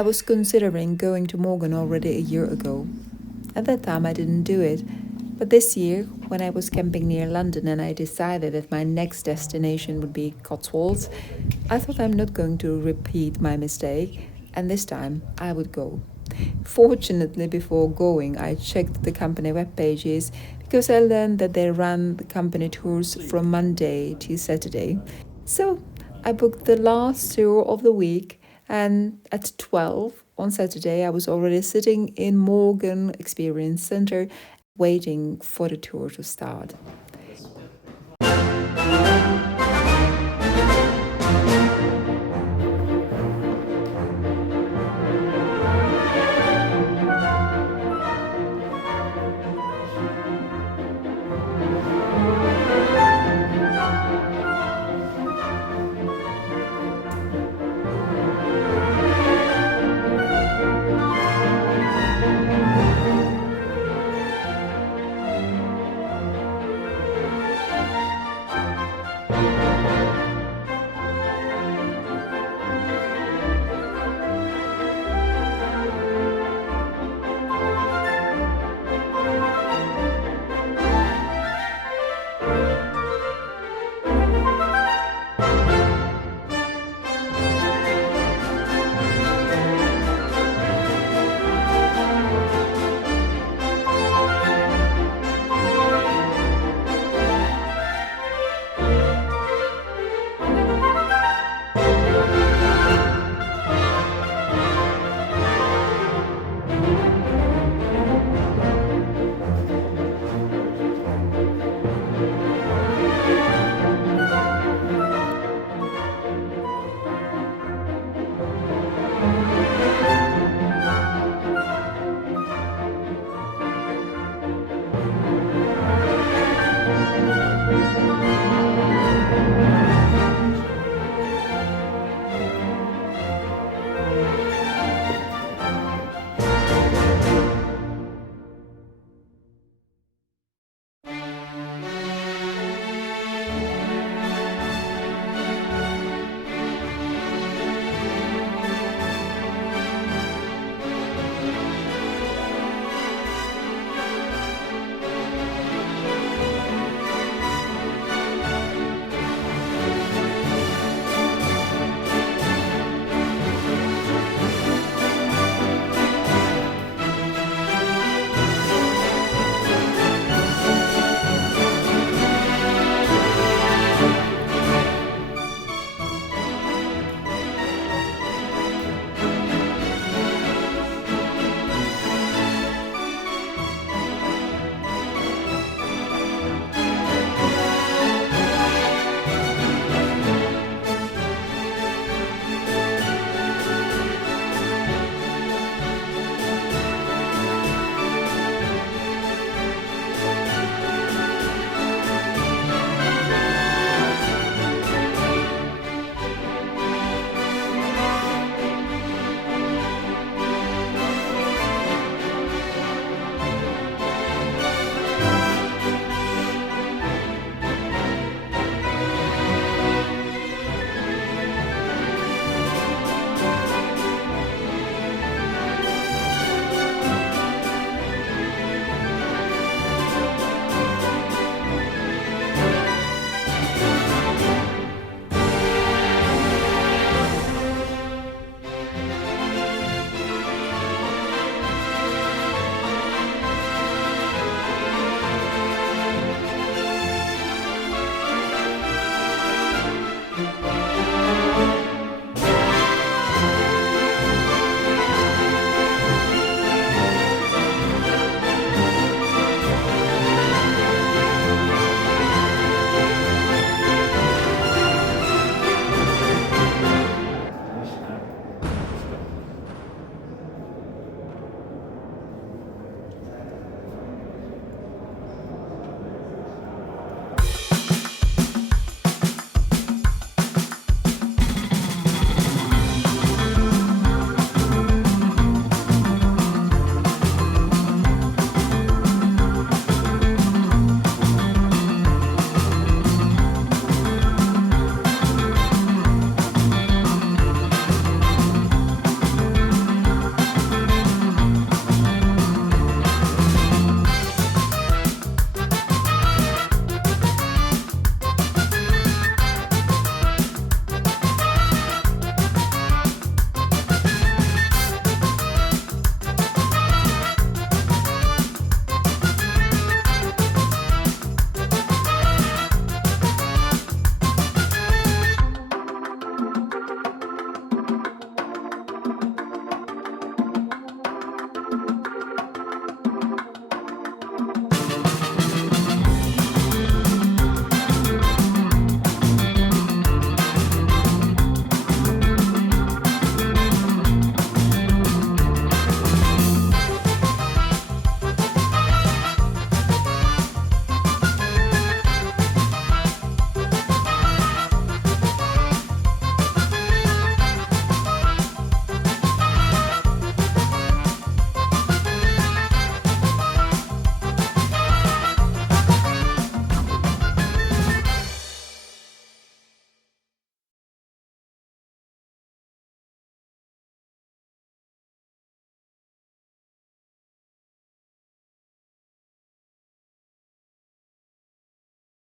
I was considering going to Morgan already a year ago. At that time, I didn't do it, but this year, when I was camping near London and I decided that my next destination would be Cotswolds, I thought I'm not going to repeat my mistake, and this time I would go. Fortunately, before going, I checked the company web pages because I learned that they run the company tours from Monday to Saturday. So I booked the last tour of the week, and at 12 on Saturday, I was already sitting in Morgan Experience Center waiting for the tour to start.